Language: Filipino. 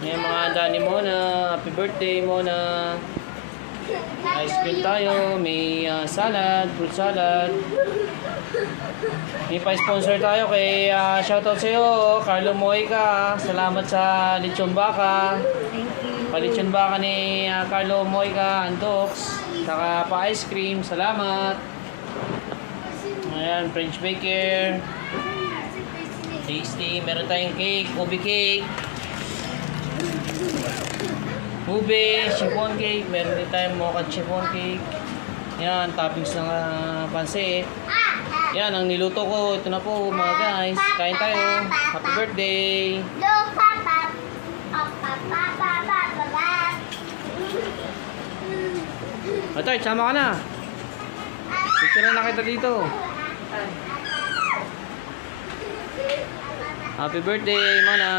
Ngayon mga handa ni Mona. Happy birthday, Mona. Ice cream tayo. May salad, fruit salad. May pa-sponsor tayo kay shoutout sa'yo, Carlo Moica. Salamat sa lechon baka. Thank you. Pa-lechon baka ni Carlo Moica, Andox. Saka pa-ice cream. Salamat. Ayan, French baker. Tasty. Meron tayong cake, ube cake. Ube, chiffon cake. Meron din tayong mocha chiffon cake. Yan, toppings ng pansit. Yan, ang niluto ko. Ito na po mga guys. Kain tayo. Happy birthday. Atoy, sama ka na. Picture na kita dito. Happy birthday, Mona.